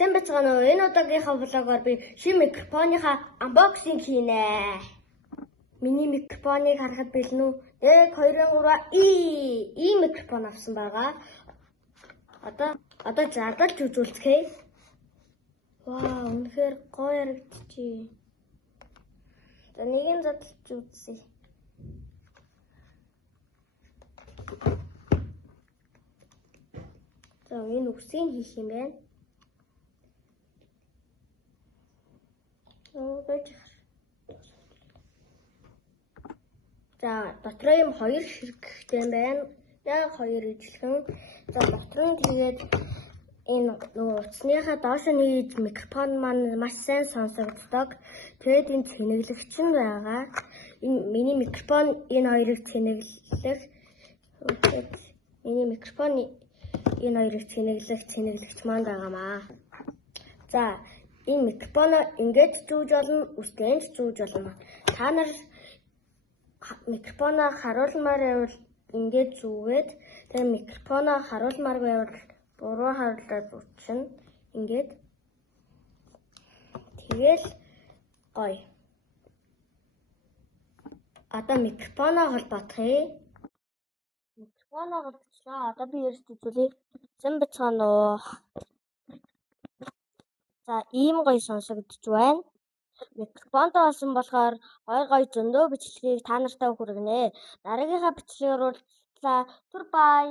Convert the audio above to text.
Сайн бацгаана уу? Энэ удаагийнхаа влогоор би шинэ микрофоныхаа unboxing хийнэ. Миний микрофоныг харахад бэлэн үү? 1 2 3 ийм микрофон авсан байгаа. Одоо задалж үзүүлцгээе. Вау, үнэхээр гоё харагдчихэ. За нэгийг задалж үзье. За энэ үсийг хийх юм байна. За дотроо юм 2 хэрэгтэй байна. Яг 2 ижилхэн. За дотор нь тэгээд энэ утасныхаа доош нь микрофон маань маш сайн сонсогддог. Тэгээд энэ цэнэглэгч нь байгаа. Энэ миний микрофон энэ хоёрыг цэнэглэх. Миний микрофон энэ хоёрыг цэнэглэгч маань байгаамаа. За энэ микрофоноо ингэж зүүж болно, үстэйж зүүж болно. Та нар микрофоноо харуулмаар байвал ингэж зүүгээд, тэгээ микрофоноо харуулмаар байвал буруу харуулаад зүүчихнэ. Ингээд. Тэгэл гоё. Одоо микрофоноо холбоотгоё. Микрофоноо холбоцлоо. Одоо би ярьж үзүүлье. Сайн бацгаана уу? За ийм гоё сонсогдож байна. Микрофонтой болсон болохоор гой зөндөө бичлэгийг та нартай хүргэнэ. Дараагийнхаа бичлэгээр уулзлаа. Түр бай.